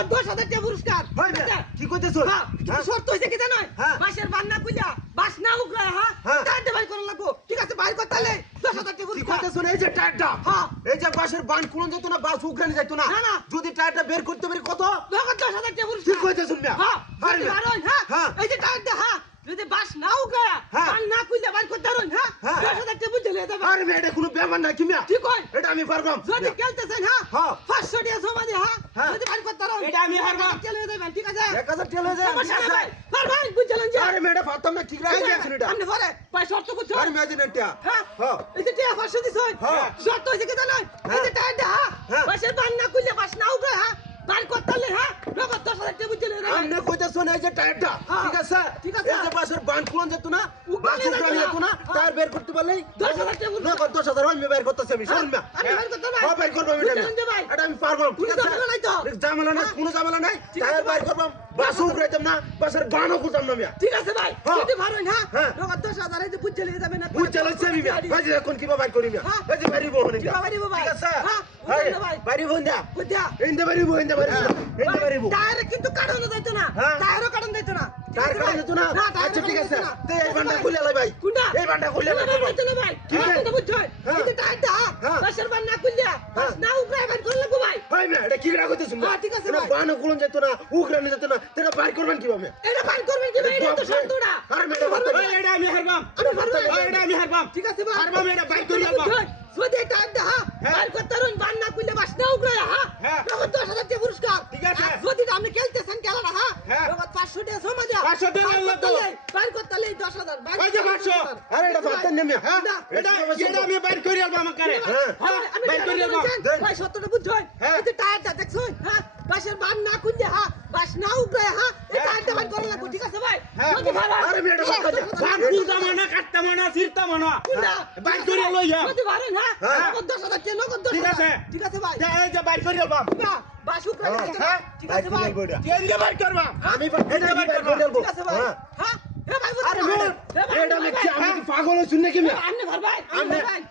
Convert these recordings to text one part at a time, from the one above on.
নগদ দশ হাজার টাকা পুরস্কার। হয় না আচ্ছা, কি কইতেছো। হ্যাঁ, শর্ত হয়েছে কি জানো হ্যাঁ। বাসের বান্না কুইলা বাস না উগলায় হ্যাঁ? হ্যাঁ। টাইটে বাই করা লাগবো? ঠিক আছে বাই করতে হলে দশ হাজার টাকা কি পুরস্কার। কইতেছো এই যে টায়ারটা। হ্যাঁ। এই যে বাসের বান কুলন যেত না বাস উগরানি যাইতো না। না, না। যদি টায়ারটা বের করতে পারি কত? দশ হাজার টাকা পুরস্কার। হ্যাঁ যদি মিয়া। পারোন, হ্যাঁ। হ্যাঁ। এই যে টাইটে হ্যাঁ। যদি বাস না হ্যাঁ। বান না কুইলা বাই করতে হ্যাঁ? হ্যাঁ। দশ হাজার টাকা বুঝে যাবে। আরে মিয়া এটা কোনো ব্যাপার না কি মিয়া? ঠিক হয় আমি পারবাম যদি খেলতেছেন হ্যাঁ? হ্যাঁ। পাঁচশো টাকা জমা দিয়ে হ্যাঁ? হ্যাঁ। যদি বাই করতে পারোন এটা আমি হারবো। চলে যাবেন ঠিক আছে? এক হাজার তেল হয়ে যায় ভাই ভাই বুঝলেন যে আরে মিয়া এটা পারতাম না ঠিক রাখি দিয়েছেন এটা? আপনি পরে ভাই শর্ত করছ? আরে মিয়া দিন এটা হ্যাঁ? হ্যাঁ। এই যে টিয়া পাঁচশো দিছ? হ্যাঁ। শর্ত হয়েছে কি জানো এই যে টায়ারটা হ্যাঁ? হ্যাঁ। বান্না কইলে বাস না উঠে হ্যাঁ বান করতে হলে হ্যাঁ নগদ দশ হাজার টাকা বুঝে নেবেন আপনি কইতেছো না এই যে টায়ারটা হ্যাঁ। ঠিক আছে ঠিক আছে। এই যে বাসের বান কুলন যেত না উগরানি বাস উগরানি যাইতো যেত না। না টায়ার বের করতে পারলেই দশ হাজার না কত দশ হাজার আমি বের করতেছি আমি করতে পারবেন? হ্যাঁ বের করব ভাই? এটা আমি পারব ঠিক আছে ঝামেলা নাই তো? ঝামেলা নাই কোনো ঝামেলা নাই টায়ার বের করব বাস উগরাইতাম না বাসের বানও খুঁজতাম না মিয়া। ঠিক আছে ভাই হ্যাঁ। যদি পারেন হ্যাঁ? হ্যাঁ। দশ হাজার এই যে বুঝে নিয়ে যাবেন বুঝ চালাচ্ছি আমি মিয়া। ভাই এখন কিবা বাইর করি মিয়া। ভাই যে বাড়ি বহন কিবা বাড়িব ভাই? ঠিক আছে। হ্যাঁ, বাড়ি বহন দা বুঝা ইন্দে বাড়ি বহন দা বাড়ি ইন্দে বাড়ি বহন টায়ারে কিন্তু কাটানো না। হ্যাঁ। টায়ারও কাটানো না। টায়ার না? না, আচ্ছা ঠিক আছে। যাইতো না। তো এই বান্ডা খুলে লাই ভাই। কোনটা? এই বান্ডা খুলে লাই না ভাই? কি। বাসের বান না খুললে, বাস না উগড়ায় বের করে লাগবো ভাই। মিয়া এটা কি রাগ হইতেছ হ্যাঁ, ঠিক আছে ভাই। বানও কুলন যেত না উগরানি যেত না তেরা বাইর করবেন কীভাবে এটা বান করবেন কি এটা তো শর্তটা। আরে ম্যাডাম, আপনি এটা আমি হারবাম আপনি পারবেন? এটা আমি হারবাম ঠিক আছে ভাই? হারবাম এটা বাইক করে আপনি যদি এই টায়ারটা, হ্যাঁ, হ্যাঁ। করতে পারুন, বান না খুললে, বাস না উগড়ায়। 10,000 টাকা পুরস্কার। ঠিক আছে। যদি আপনি খেলতেছেন খেলা না হ্যাঁ। নগদ 500 টাকা জমা। 500 টাকা বের করতে তো। হলে 10,000, বের এই যে 500 আরে এটা পারতেন না হ্যাঁ। এটা এটা আমি বাইর করি আমাকে। হ্যাঁ। হ্যাঁ বাইর করে ভাই সত্যটা বুঝছেন হ্যাঁ। এই যে টায়ারটা দেখছেন হ্যাঁ। বাসের বান না খুঁজে হা বাস না উগড়ে হা এই হ্যাঁ। টায়ারটা বান করে লাগবে ঠিক আছে ভাই? নদী ভাই- আরে মেয়েটা বাদ দাও। বান কুলতাম মানা কাটতে মানা ফিরতে মানা? বাইর করে লইয়া যদি পারেন হ্যাঁ হ্যাঁ। নগদ দশ হাজার টাকা, নগদ 10000 ঠিক আছে। ঠিক আছে ভাই। এই যে বাইর করে হারবাম বাস উগড়ে হ্যাঁ। না? ঠিক আছে ভাই। কেন যে বাইর করবা? আমি বাইর। করে ঠিক আছে ভাই। হ্যাঁ হ্যাঁ এ ভাই বুঝছেন আরে না? মেয়ে এ ভাই, এটা আমি আমি কি পাগল নাকি ভাই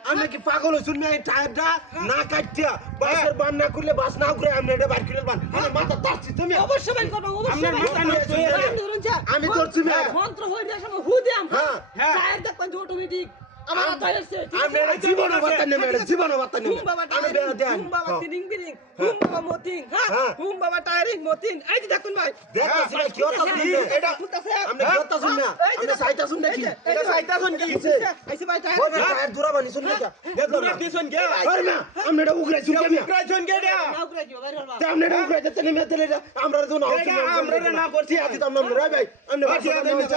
আমি পাগল এই টায়ারটা না কাটিয়া বাসের বান না করলে বাস না ঘুরে আমি এটা বাইর করে বান আমি মাথা তাচ্ছি তুমি? অবশ্যই বাইর করব অবশ্যই মাথা হয়ে আমি করছি মন্ত্র হয়ে যাওয়ার সময় হু দিয়াম হ্যাঁ, হ্যাঁ। টায়ার অটোমেটিক আমার আমি আছে? নেমে জীবনে নেমে আমি বেড়া দেন। হুম বাবা হ্যাঁ। তিরিং হুম বাবা মতিং, হ্যাঁ? হ্যাঁ। হুম বাবা টায়ারিং, মতিং। এই যে দেখুন ভাই। দেখতেছি ভাই কি হতা শুনবে এটা খুলতেছে। আপনি কি হতা শুনবে এই যে আপনি দেখুন। সাইতা শুন নাকি? এই যে, এই এটা যে, চাইতাছেন কি? এই যে, এই যে ভাই টায়ার- ওই টায়ার দূরা বানি শুন নাকি? দেখল পুরা না দিছন কে? আরে মিয়া আমি এটা উগরে শুন মিয়া উকরাইছন কে এটা? নাও করে দিও, বাইরে হলবা। এটা উগরে দিতে নেমে তেলে আমরা তো না আমরা না করছি। ঠিক তো আমরা ভাই। ভাই আমরা ঠিক আছে, ভাই